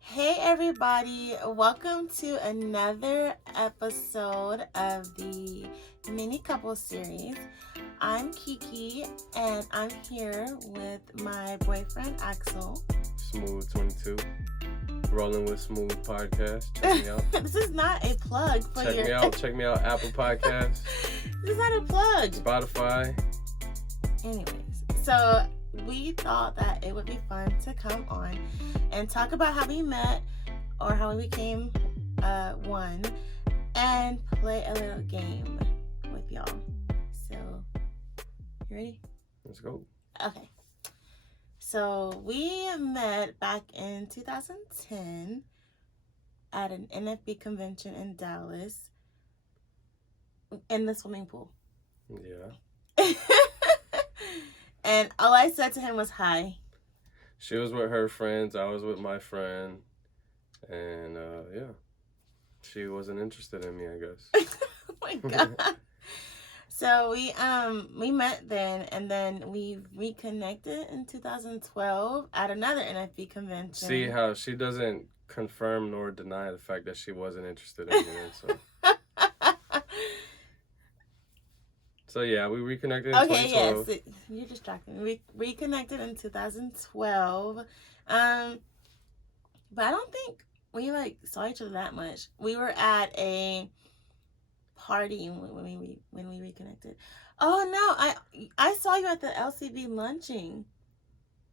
Hey everybody, welcome to another episode of the mini couple series. I'm Kiki and I'm here with my boyfriend Axel. Smooth 22. Rolling with Smooth Podcast. Check me out. This is not a plug for Check me out. Check me out. Apple Podcasts. This is not a plug. Spotify. Anyways, so we thought that it would be fun to come on and talk about how we met or how we became one and play a little game with y'all. So, you ready? Let's go. Okay. So, we met back in 2010 at an NFB convention in Dallas in the swimming pool. Yeah. And all I said to him was hi. She was with her friends. I was with my friend. And, yeah. She wasn't interested in me, I guess. Oh my God. So we met then, and then we reconnected in 2012 at another NFB convention. See how she doesn't confirm nor deny the fact that she wasn't interested in me. So. So yeah, we reconnected in 2012. Okay, yes, you're distracting. We reconnected in 2012, but I don't think we saw each other that much. We were at a party when we reconnected. Oh no, I saw you at the LCB lunching.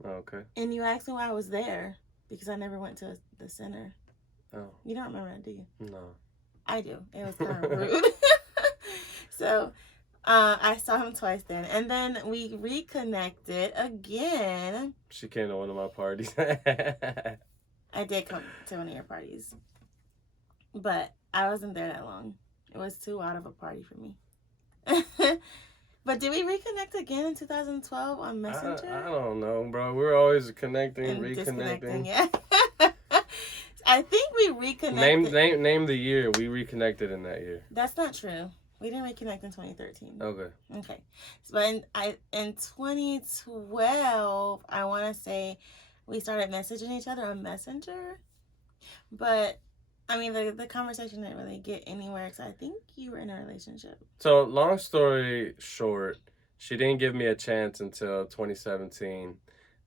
Oh, okay. And you asked me why I was there because I never went to the center. Oh. You don't remember that, do you? No. I do. It was kind of rude. So. I saw him twice then. And then we reconnected again. She came to one of my parties. I did come to one of your parties. But I wasn't there that long. It was too out of a party for me. But did we reconnect again in 2012 on Messenger? I don't know, bro. We're always connecting, and reconnecting. Yeah. I think we reconnected. Name the year we reconnected in that year. That's not true. We didn't reconnect in 2013. Okay. So in 2012, I want to say we started messaging each other on Messenger. But, I mean, the conversation didn't really get anywhere because I think you were in a relationship. So, long story short, she didn't give me a chance until 2017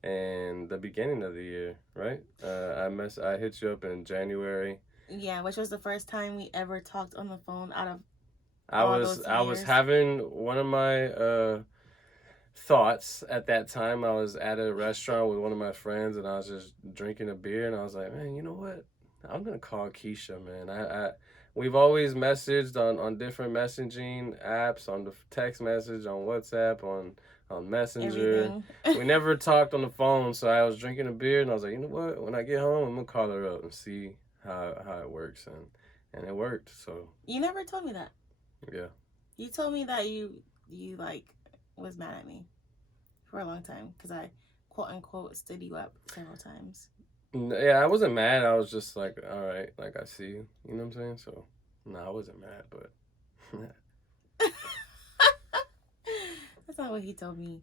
and the beginning of the year, right? I hit you up in January. Yeah, which was the first time we ever talked on the phone out of I was having one of my thoughts at that time. I was at a restaurant with one of my friends, and I was just drinking a beer, and I was like, man, you know what? I'm gonna call Keisha, man. We've always messaged on different messaging apps, on the text message, on WhatsApp, on Messenger. We never talked on the phone, so I was drinking a beer, and I was like, you know what? When I get home, I'm gonna call her up and see how it works, and it worked. So you never told me that. Yeah. You told me that you was mad at me for a long time because I quote unquote stood you up several times. Yeah, I wasn't mad. I was just like, all right, like I see you. You know what I'm saying? So, no, I wasn't mad, but. That's not what he told me.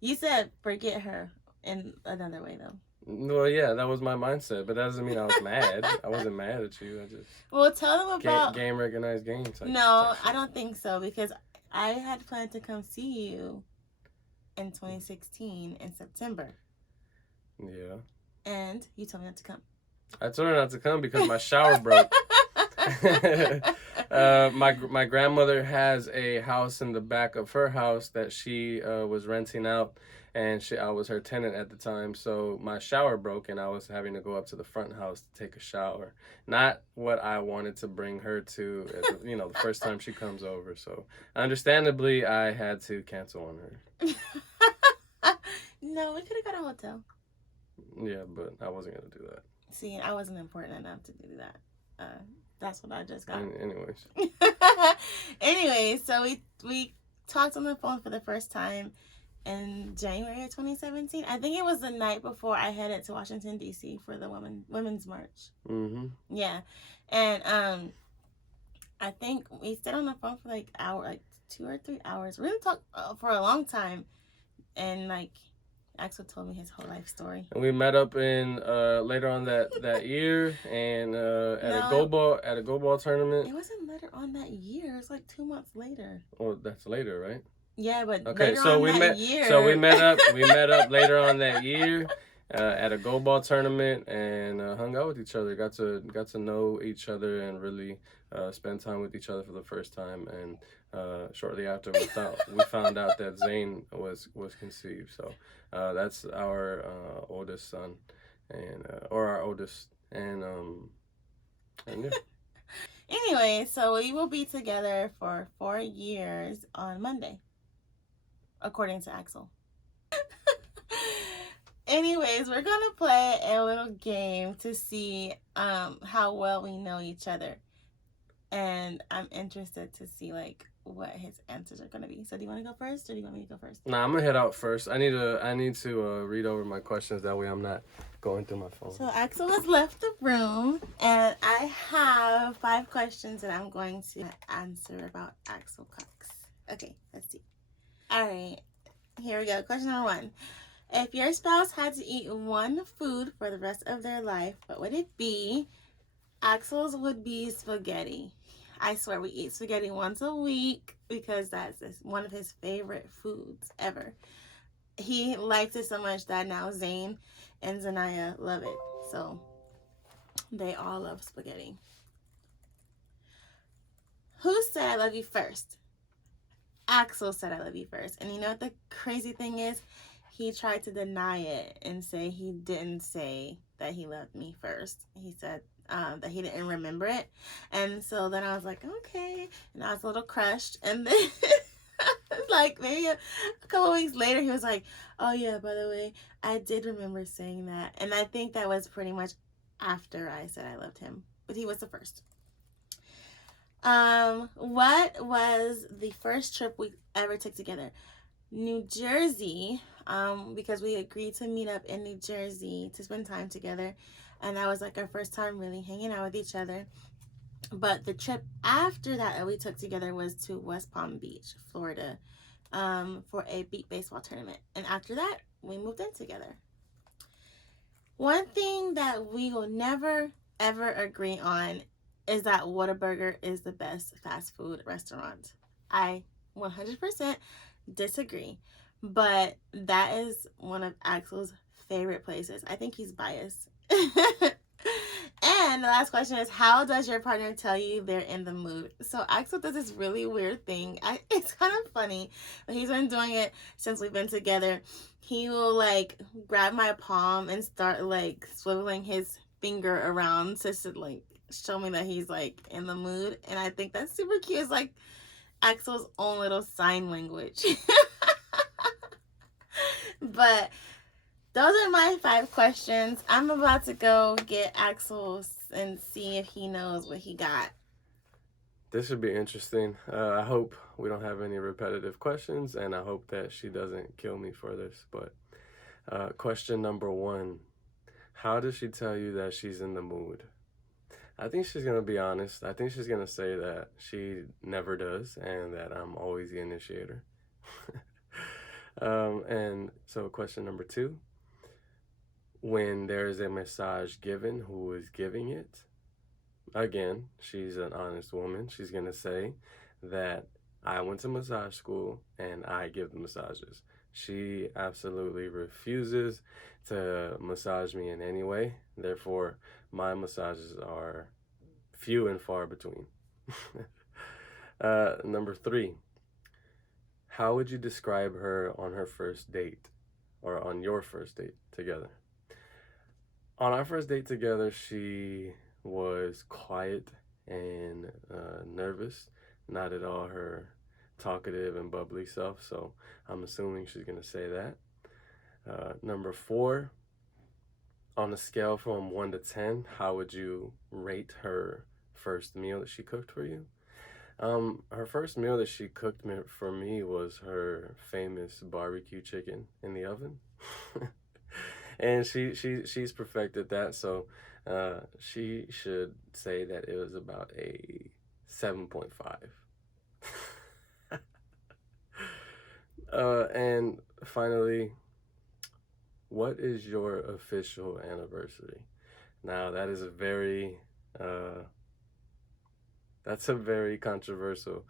You said forget her in another way though. Well, yeah, that was my mindset, but that doesn't mean I was mad. I wasn't mad at you. I just. Well, tell them about game recognized game type. No, I don't think so because I had planned to come see you in 2016 in September. Yeah. And you told me not to come. I told her not to come because my shower broke. My grandmother has a house in the back of her house that she was renting out, and I was her tenant at the time. So my shower broke, and I was having to go up to the front house to take a shower. Not what I wanted to bring her to, the first time she comes over. So understandably, I had to cancel on her. No, we could have got a hotel. Yeah, but I wasn't gonna do that. See, I wasn't important enough to do that. That's what I just got. Anyways, so we talked on the phone for the first time in January of 2017. I think it was the night before I headed to Washington D.C. for the Women's March. Mm-hmm. Yeah, and I think we stayed on the phone for 2 or 3 hours. We didn't talk for a long time, and Axel told me his whole life story. And we met up in later on that year, and at a No, go ball tournament. it wasn't later on that year. It was like 2 months later. Oh, that's later, right? Yeah, but Okay, later so on we that met. year. So we met up. We met up later on that year at a go ball tournament, and hung out with each other. Got to know each other, and really spend time with each other for the first time. And shortly after, we found out that Zane was conceived. So that's our oldest son, and or our oldest, and yeah. Anyway, so we will be together for 4 years on Monday, according to Axel. Anyways, we're gonna play a little game to see how well we know each other, and I'm interested to see like what his answers are gonna be. So, do you want to go first, or do you want me to go first? Nah, I'm gonna head out first. I need to read over my questions. That way, I'm not going through my phone. So Axel has left the room, and I have 5 questions that I'm going to answer about Axel Cox. Okay, let's see. All right, here we go. Question number 1. If your spouse had to eat one food for the rest of their life, what would it be? Axel's would be spaghetti. I swear we eat spaghetti once a week because that's one of his favorite foods ever. He likes it so much that now Zane and Zanaya love it. So they all love spaghetti. Who said I love you first? Axel said I love you first. And you know what the crazy thing is? He tried to deny it and say he didn't say that he loved me first. He said that he didn't remember it. And so then I was like, okay. And I was a little crushed. And then like maybe a couple weeks later, he was like, oh yeah, by the way, I did remember saying that. And I think that was pretty much after I said I loved him. But he was the first. What was the first trip we ever took together? New Jersey, because we agreed to meet up in New Jersey to spend time together, and that was like our first time really hanging out with each other. But the trip after that we took together was to West Palm Beach, Florida, for a beach baseball tournament, and after that we moved in together. One thing that we will never ever agree on is that Whataburger is the best fast food restaurant. I 100% disagree, but that is one of Axel's favorite places. I think he's biased. And the last question is, how does your partner tell you they're in the mood? So Axel does this really weird thing. It's kind of funny, but he's been doing it since we've been together. He will like grab my palm and start like swiveling his finger around to like show me that he's like in the mood, and I think that's super cute. It's like Axel's own little sign language. But those are my 5 questions. I'm about to go get Axel's and see if he knows what he got. This should be interesting. I hope we don't have any repetitive questions, and I hope that she doesn't kill me for this. But question number 1, how does she tell you that she's in the mood? I think she's going to be honest. I think she's going to say that she never does and that I'm always the initiator. And so question number 2, when there is a massage given, who is giving it? Again, she's an honest woman. She's going to say that I went to massage school and I give the massages. She absolutely refuses to massage me in any way. Therefore, my massages are few and far between. Number 3, how would you describe her on her first date, or on your first date together? On our first date together, she was quiet and nervous, not at all her talkative and bubbly self, so I'm assuming she's going to say that. Number 4, on a scale from 1 to 10, how would you rate her first meal that she cooked for you? Her first meal that she cooked for me was her famous barbecue chicken in the oven. And she's perfected that, so she should say that it was about a 7.5. And finally, what is your official anniversary? Now, that is a very, that's a very controversial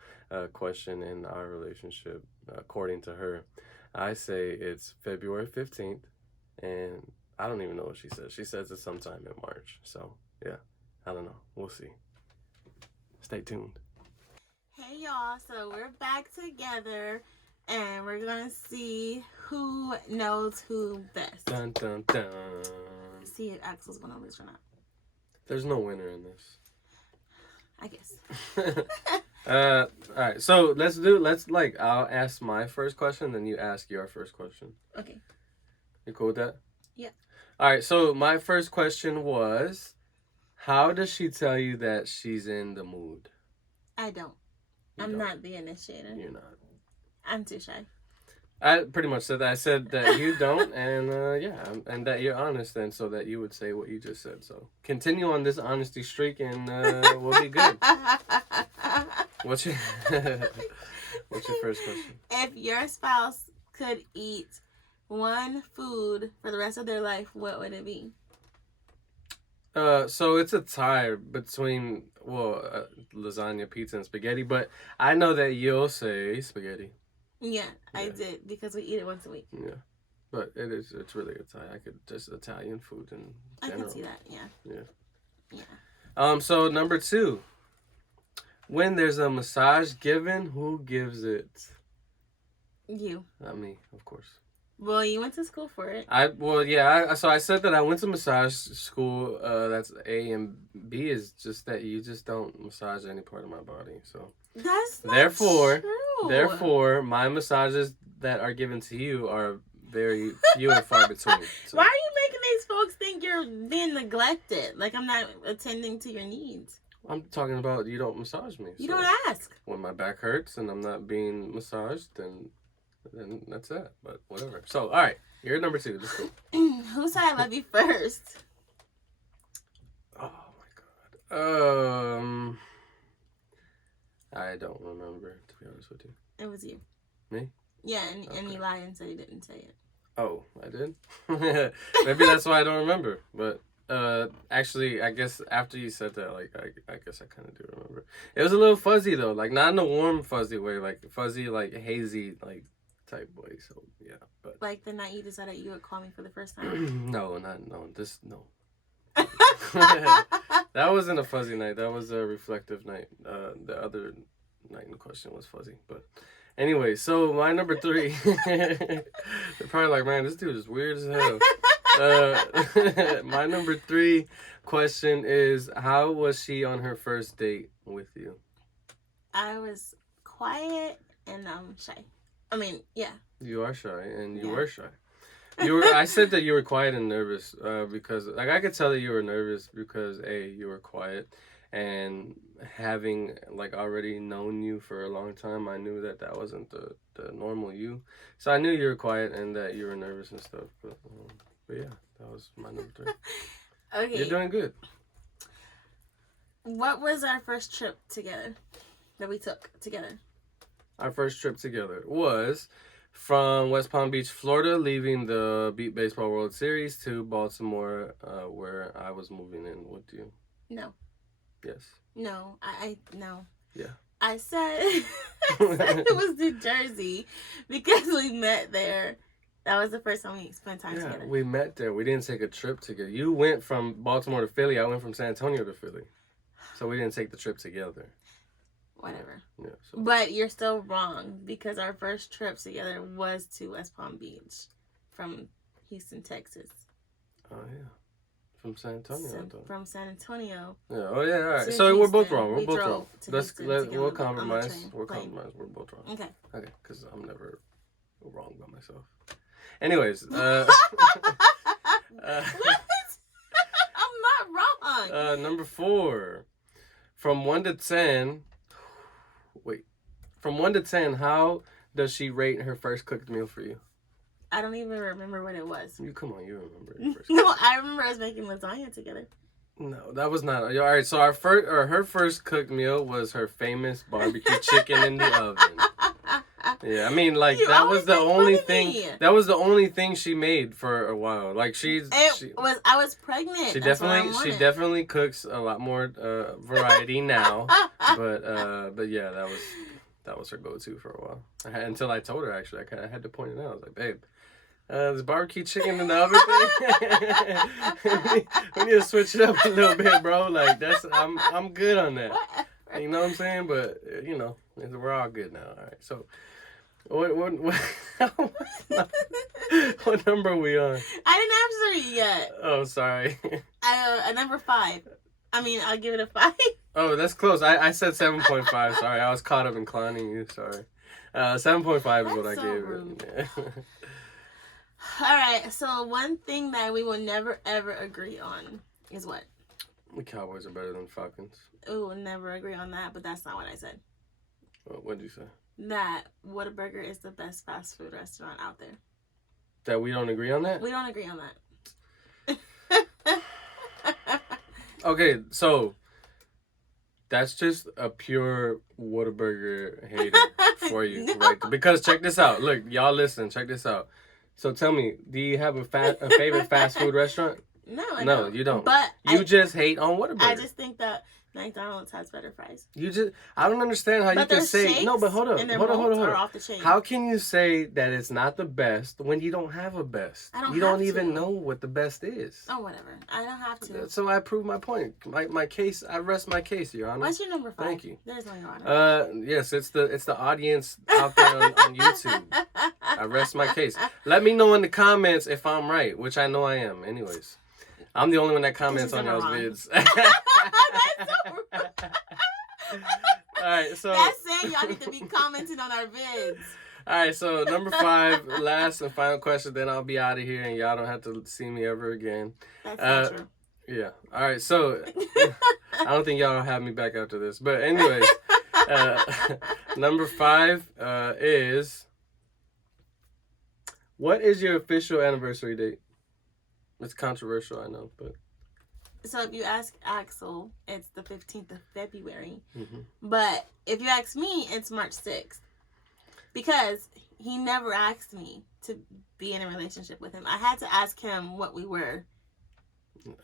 question in our relationship, according to her. I say it's February 15th, and I don't even know what she says. She says it's sometime in March. So, yeah, I don't know. We'll see. Stay tuned. Hey y'all, so we're back together and we're gonna see who knows who best. Dun dun dun. See if Axel's gonna lose or not. There's no winner in this. I guess. All right, so I'll ask my first question, then you ask your first question. Okay. You cool with that? Yeah. All right, so my first question was, how does she tell you that she's in the mood? I don't. I'm not the initiator. You're not. I'm too shy. I pretty much said that. I said that you don't, and and that you're honest, and so that you would say what you just said. So continue on this honesty streak, and we'll be good. What's your first question? If your spouse could eat one food for the rest of their life, what would it be? So it's a tie between lasagna, pizza, and spaghetti. But I know that you'll say spaghetti. Yeah, I did because we eat it once a week. Yeah, but it's really a tie. I could just Italian food in general. I can see that. Yeah. So number 2, when there's a massage given, who gives it? You. Not me, of course. Well, you went to school for it. So I said that I went to massage school. That's A, and B is just that you just don't massage any part of my body. So that's not true. Therefore, my massages that are given to you are very few and far between. So. Why are you making these folks think you're being neglected? Like I'm not attending to your needs. I'm talking about you don't massage me. You don't ask. When my back hurts and I'm not being massaged, then that's that. But whatever. So, all right, you're number 2. Let's go. Who said I love you first? Oh my god. I don't remember, to be honest with you. It was you. Me? Yeah, and you lied and said you didn't say it. Oh, I did? Maybe that's why I don't remember. But actually, I guess after you said that, like, I guess I kind of do remember. It was a little fuzzy though, like not in a warm fuzzy way, like fuzzy, like hazy, like type way. So yeah, but like the night you decided you would call me for the first time. No. That wasn't a fuzzy night. That was a reflective night. The other night in question was fuzzy, but. Anyway, so my number 3, they're probably like, man, this dude is weird as hell. My number 3 question is, how was she on her first date with you? I was quiet and shy. I mean, yeah. You are shy, and you were shy. I said that you were quiet and nervous because, like, I could tell that you were nervous because, A, you were quiet, and having like already known you for a long time, I knew that wasn't the normal you. So I knew you were quiet and that you were nervous and stuff. But yeah, that was my number 3. Okay. You're doing good. What was our first trip together that we took together? Our first trip together was from West Palm Beach, Florida, leaving the Beat Baseball World Series to Baltimore, where I was moving in with you. No. Yes. No, no. Yeah. I said it was New Jersey because we met there. That was the first time we spent time together. We met there. We didn't take a trip together. You went from Baltimore to Philly. I went from San Antonio to Philly. So we didn't take the trip together. Whatever. Yeah. So. But you're still wrong because our first trip together was to West Palm Beach from Houston, Texas. Oh, yeah. From San Antonio. From San Antonio. Yeah. Oh yeah. All right. So we're both wrong. We're both wrong. We'll compromise. We'll compromise. We're both wrong. Okay. Okay. Because I'm never wrong by myself. Anyways. What? I'm not wrong. Number 4. From 1 to 10. Wait. From 1 to 10, how does she rate her first cooked meal for you? I don't even remember what it was. Come on, you remember it first. No, I remember us making lasagna together. No, that was not. All right, so her first cooked meal was her famous barbecue chicken in the oven. Yeah, I mean, like, You that was always the make fun only of thing. me. That was the only thing she made for a while. Like, I was pregnant. She That's what I definitely, wanted. she definitely cooks a lot more variety now. But yeah, that was her go-to for a while. Until I told her, actually, I had to point it out. I was like, babe, there's barbecue chicken in the oven thing. we need to switch it up a little bit, bro. Like, I'm good on that. You know what I'm saying? But you know, we're all good now. All right. So, what what number are we on? I didn't answer you yet. Oh, sorry. A number 5. I mean, I'll give it a 5. Oh, that's close. I said 7.5. Sorry, I was caught up in clowning you. Sorry. 7.5 is what I gave rude. it. All right. So one thing that we will never ever agree on is what? The Cowboys are better than Falcons. Oh, never agree on that. But that's not what I said. What did you say? That Whataburger is the best fast food restaurant out there. That we don't agree on that? We don't agree on that. Okay, so that's just a pure Whataburger hater for you, No. right? Because check this out. Look, y'all listen. Check this out. So tell me, do you have a favorite fast food restaurant? No, No, you don't. But you just hate on Whataburger. I just think that McDonald's has better fries. I don't understand how you can say no. But hold on. Are off the chain. How can you say that it's not the best when you don't have a best? You don't even know what the best is. Oh, whatever. I don't have to. So I prove my point. My case. I rest my case, Your Honor. What's your number 5? Thank you. There's no Your Honor. Yes, it's the audience out there on YouTube. I rest my case. Let me know in the comments if I'm right, which I know I am. Anyways, I'm the only one that comments on y'all's vids. That's so rude. All right, so that's saying y'all need to be commenting on our vids. All right, so number 5, last and final question, then I'll be out of here and y'all don't have to see me ever again. That's not true. Yeah. All right, so I don't think y'all will have me back after this. But anyways, number 5 is, what is your official anniversary date? It's controversial, I know, but. So if you ask Axel, it's the 15th of February. Mm-hmm. But if you ask me, it's March 6th. Because he never asked me to be in a relationship with him. I had to ask him what we were.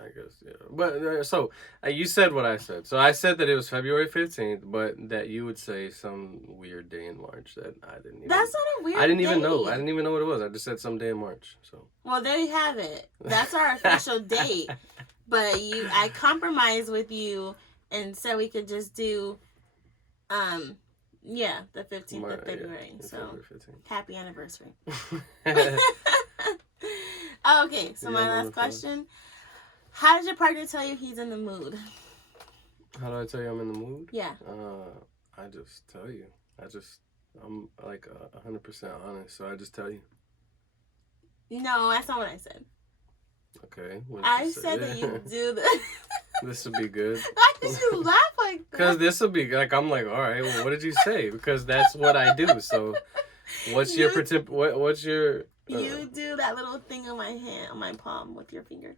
I guess, yeah. But, so, you said what I said. So I said that it was February 15th, but that you would say some weird day in March that I didn't even... That's not a weird day. I didn't even know. I didn't even know what it was. I just said some day in March, so... Well, there you have it. That's our official date. But I compromised with you and said we could just do, the 15th of February. Yeah, so, February 15th. Happy anniversary. Okay, so my last question. How did your partner tell you he's in the mood? How do I tell you I'm in the mood? Yeah. I just tell you. I'm like 100% honest, so I just tell you. No, that's not what I said. Okay. I said that you do the... This would be good. Why did you laugh like that? Because this will be like, I'm like, all right, well, what did you say? Because that's what I do. So what's your... You do that little thing on my hand, on my palm with your finger.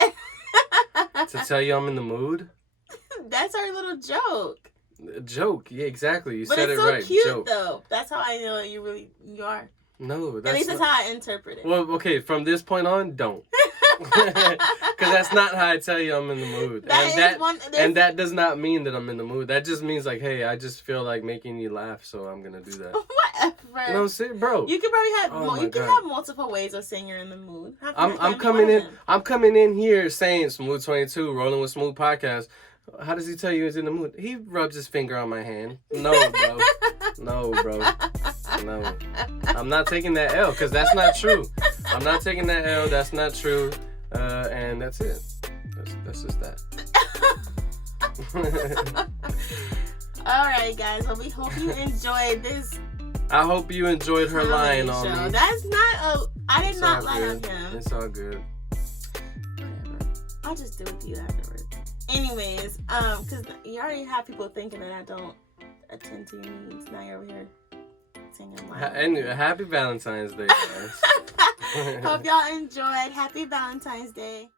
To tell you I'm in the mood? That's our little joke. Joke, yeah, exactly. You but said it it's so right. Cute joke. Though. That's how I know you are. No, that's at least that's how I interpret it. Well, okay, from this point on, don't. Because that's not how I tell you I'm in the mood. And that does not mean that I'm in the mood. That just means like, hey, I just feel like making you laugh, so I'm gonna do that. Whatever. No, sit, bro. You could probably have have multiple ways of saying you're in the mood. I'm coming in here saying Smooth 22, rolling with Smooth podcast. How does he tell you he's in the mood? He rubs his finger on my hand. No, bro. No, bro. No. I'm not taking that L because that's not true. I'm not taking that L. That's not true. And that's it. That's just that. All right, guys. Well, we hope you enjoyed this. I hope you enjoyed her lying on me. That's not I did not lie on him. It's all good. Whatever. I'll just do it with you afterwards. Anyways, because you already have people thinking that I don't attend to your needs. Now you're over here saying I'm lying. Anyway, happy Valentine's Day, guys. Hope y'all enjoyed. Happy Valentine's Day.